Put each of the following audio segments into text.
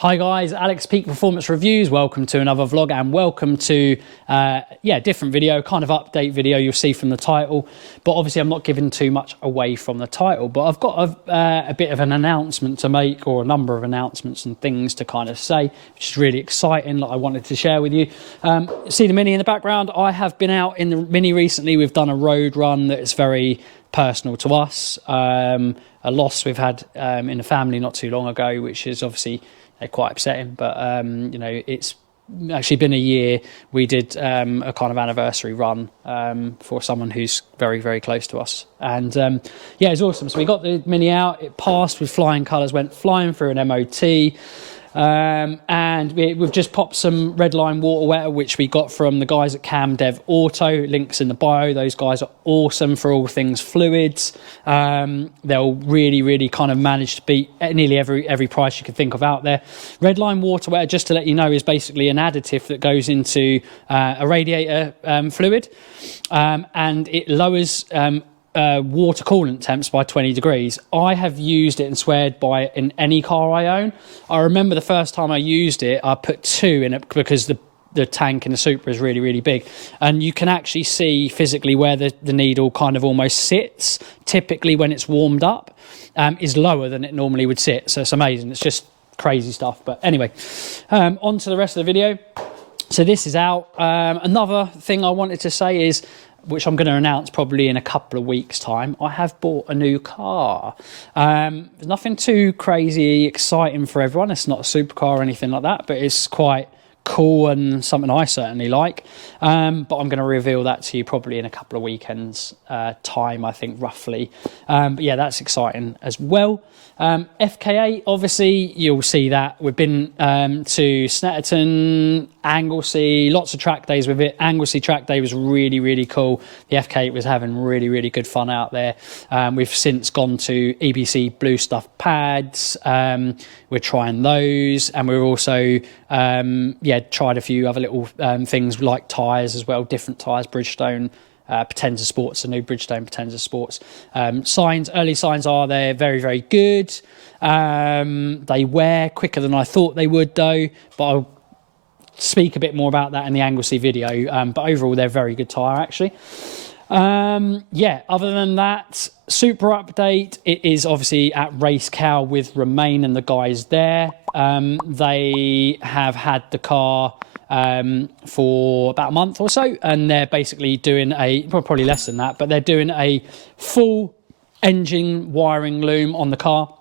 Hi guys, Alex Peak Performance Reviews. Welcome to another vlog and welcome to different video, kind of update video you'll see from the title. But obviously I'm not giving too much away from the title, but I've got a bit of an announcement to make, or a number of announcements and things to kind of say, which is really exciting that I wanted to share with you. See the Mini in the background? I have been out in the Mini recently. We've done a road run that is very personal to us. A loss we've had in the family not too long ago, which is obviously quite upsetting, but you know, it's actually been a year. We did a kind of anniversary run for someone who's very, very close to us, and yeah, it's awesome. So we got the Mini out, it passed with flying colours, went flying through an MOT, and we've just popped some Redline water wetter, which we got from the guys at CamDev Auto. Links in the bio. Those guys are awesome for all things fluids. They'll really kind of manage to beat nearly every price you can think of out there. Redline water wetter, just to let you know, is basically an additive that goes into a radiator fluid, and it lowers water coolant temps by 20 degrees. I have used it and sweared by it in any car I own. I remember the first time I used it, I put 2 in it because the tank in the Supra is really big, and you can actually see physically where the needle kind of almost sits, typically when it's warmed up, is lower than it normally would sit. So it's amazing. It's just crazy stuff. But anyway, on to the rest of the video. So this is out. Another thing I wanted to say is, which I'm going to announce probably in a couple of weeks' time, I have bought a new car. There's nothing too crazy exciting for everyone. It's not a supercar or anything like that, but it's quite cool and something I certainly like. But I'm going to reveal that to you probably in a couple of weekends' time, I think, roughly. But yeah, that's exciting as well. FK8, obviously, you'll see that. We've been to Snetterton, Anglesey, lots of track days with it. Anglesey track day was really cool. The FK8 was having really good fun out there. We've since gone to EBC Blue Stuff pads. We're trying those, and we're also tried a few other little things like tyres as well, different tyres, Bridgestone Potenza Sports, the new Bridgestone Potenza Sports. Early signs are they're very good. They wear quicker than I thought they would though, but I'll speak a bit more about that in the Anglesey video. But overall, they're very good tyre actually. Other than that, Super update, it is obviously at Race Cow with Romain and the guys there. They have had the car for about a month or so, and they're basically doing probably less than that, but they're doing a full engine wiring loom on the car,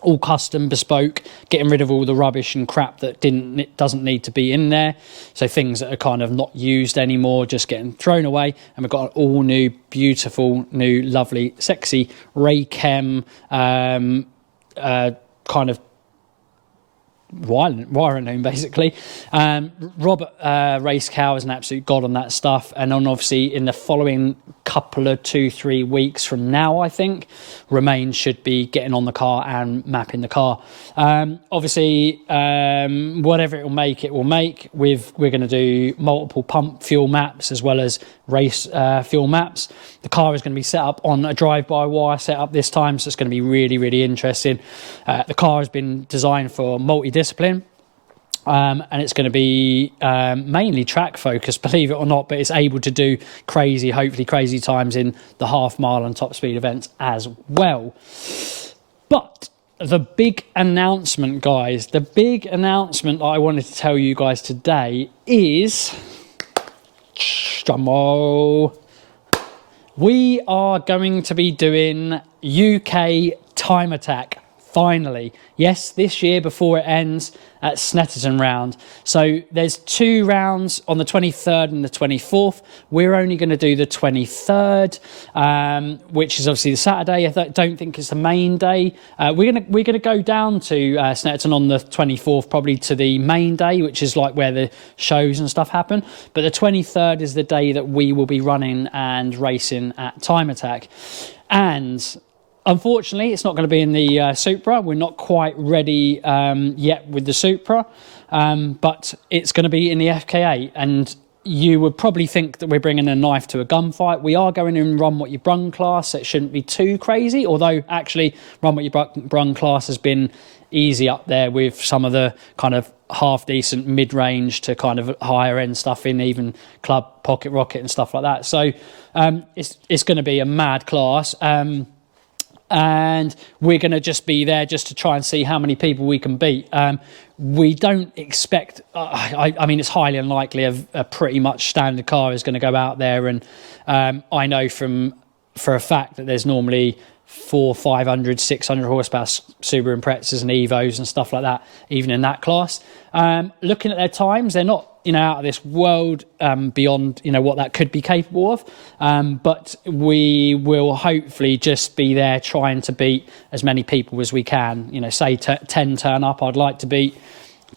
all custom, bespoke, getting rid of all the rubbish and crap that doesn't need to be in there. So things that are kind of not used anymore, just getting thrown away. And we've got an all new, beautiful, new, lovely, sexy Raychem kind of wiring loom basically. Robert Race Cow is an absolute god on that stuff, and on obviously in the following couple of 2-3 weeks from now, I think Romain should be getting on the car and mapping the car. Obviously whatever it will make. We're going to do multiple pump fuel maps as well as race fuel maps. The car is going to be set up on a drive-by-wire setup this time, so it's going to be really interesting. The car has been designed for multi-discipline, and it's going to be mainly track focused, believe it or not, but it's able to do hopefully crazy times in the half mile and top speed events as well. But the big announcement, guys, the big announcement that I wanted to tell you guys today is, drumroll, we are going to be doing UK time attack finally. Yes, this year before it ends at Snetterton round. So there's 2 rounds on the 23rd and the 24th. We're only going to do the 23rd, which is obviously the Saturday. I don't think it's the main day. We're gonna go down to Snetterton on the 24th, probably to the main day, which is like where the shows and stuff happen. But the 23rd is the day that we will be running and racing at Time Attack. And unfortunately, it's not going to be in the Supra. We're not quite ready yet with the Supra, but it's going to be in the FK8. And you would probably think that we're bringing a knife to a gunfight. We are going in Run What You Brung class, so it shouldn't be too crazy. Although, actually, Run What You Brung class has been easy up there with some of the kind of half decent mid-range to kind of higher end stuff in even club pocket rocket and stuff like that. So it's going to be a mad class. And we're going to just be there just to try and see how many people we can beat. We don't expect, I mean, it's highly unlikely a pretty much standard car is going to go out there. And I know for a fact that there's normally 400, 500, 600 horsepower Subaru Imprezas and Evos and stuff like that, even in that class. Looking at their times, they're not, out of this world, beyond, what that could be capable of. But we will hopefully just be there trying to beat as many people as we can. Say 10 turn up, I'd like to beat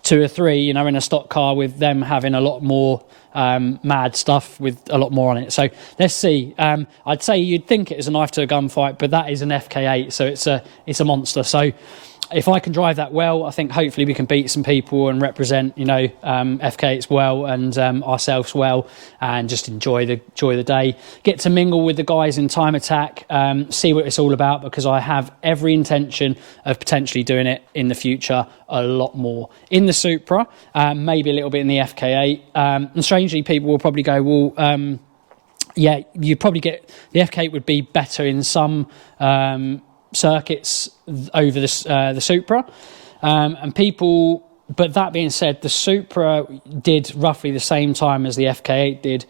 2 or 3, in a stock car, with them having a lot more mad stuff with a lot more on it. So let's see. I'd say you'd think it is a knife to a gunfight, but that is an FK8, so it's a monster. So if I can drive that well, I think hopefully we can beat some people and represent, FK8s well and ourselves well, and just enjoy the day. Get to mingle with the guys in Time Attack, see what it's all about, because I have every intention of potentially doing it in the future a lot more in the Supra, maybe a little bit in the FK8. And strangely, people will probably go, well, yeah, you probably get the FK8 would be better in some circuits over the Supra, and people. But that being said, the Supra did roughly the same time as the FK8 did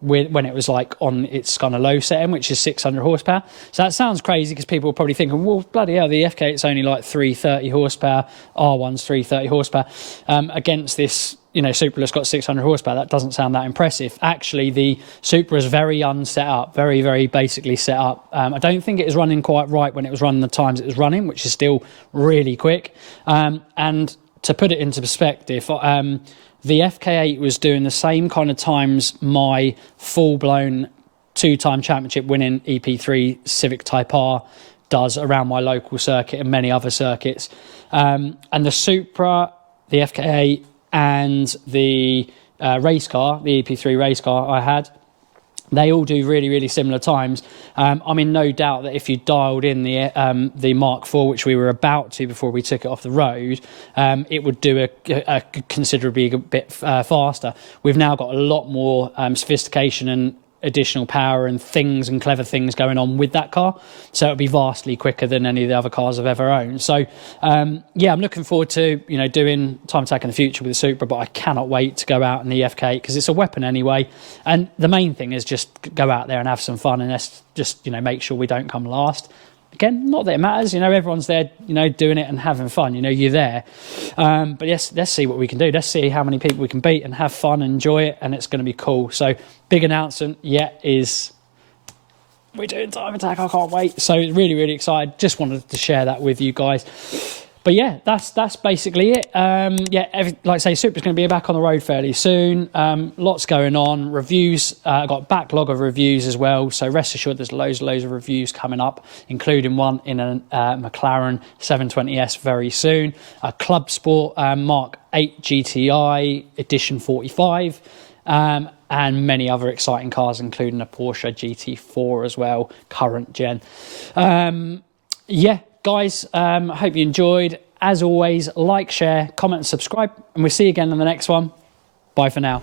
when it was like on its kind of low setting, which is 600 horsepower. So that sounds crazy because people are probably thinking, well, bloody hell, the FK8's only like 330 horsepower, R1's 330 horsepower, against this, Supra that's got 600 horsepower. That doesn't sound that impressive. Actually, the Supra is very unset up, very, very basically set up. I don't think it was running quite right when it was running the times it was running, which is still really quick. And to put it into perspective, the FK8 was doing the same kind of times my full-blown 2-time championship winning EP3 Civic Type R does around my local circuit and many other circuits. And the Supra, the FK8, and the race car, the EP3 race car I had, they all do really, really similar times. I'm in no doubt that if you dialed in the Mark IV, which we were about to before we took it off the road, it would do a considerably bit faster. We've now got a lot more sophistication and additional power and things and clever things going on with that car, so it'll be vastly quicker than any of the other cars I've ever owned. So yeah, I'm looking forward to doing Time Attack in the future with the Supra, but I cannot wait to go out in the FK8 because it's a weapon anyway, and the main thing is just go out there and have some fun, and let's just make sure we don't come last. Again, not that it matters, everyone's there, doing it and having fun, you're there. But yes, let's see what we can do. Let's see how many people we can beat and have fun, enjoy it, and it's going to be cool. So, big announcement is we're doing Time Attack. I can't wait. So, really, really excited. Just wanted to share that with you guys. But yeah, that's basically it. Like I say, Supra's going to be back on the road fairly soon. Lots going on. Reviews, I've got a backlog of reviews as well. So rest assured there's loads of reviews coming up, including one in a McLaren 720S very soon. A Club Sport Mark 8 GTI Edition 45. And many other exciting cars, including a Porsche GT4 as well, current gen. Guys, I hope you enjoyed. As always, like, share, comment and subscribe, and we'll see you again in the next one. Bye for now.